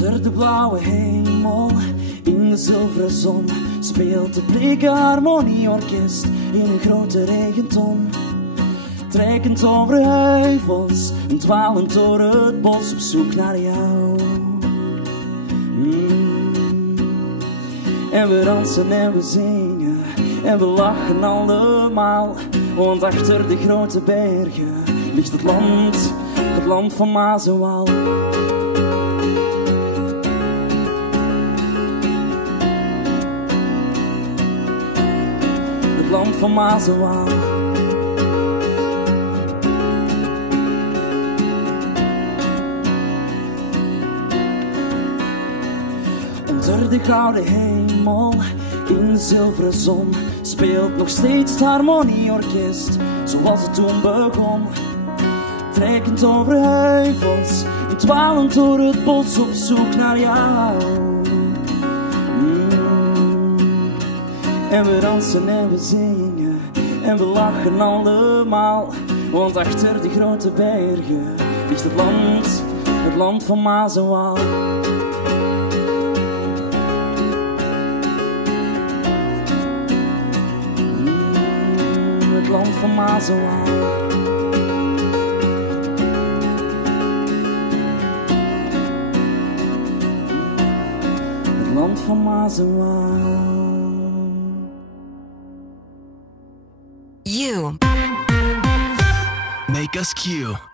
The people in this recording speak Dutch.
Onder de blauwe hemel, in de zilveren zon, speelt het bleke harmonieorkest in een grote regenton. Trekkend over heuvels en dwalend door het bos op zoek naar jou. En we dansen en we zingen en we lachen allemaal, want achter de grote bergen ligt het land van Maas en Waal. Het land van Maas en Waal. Onder de gouden hemel, in de zilveren zon, speelt nog steeds het harmonieorkest zoals het toen begon. Trekkend over heuvels en dwalend door het bos op zoek naar jou. En we dansen en we zingen en we lachen allemaal, want achter de grote bergen ligt het land van Maas en Waal. Het land van Maas en Waal. Het land van Maas en Waal. You make us cue.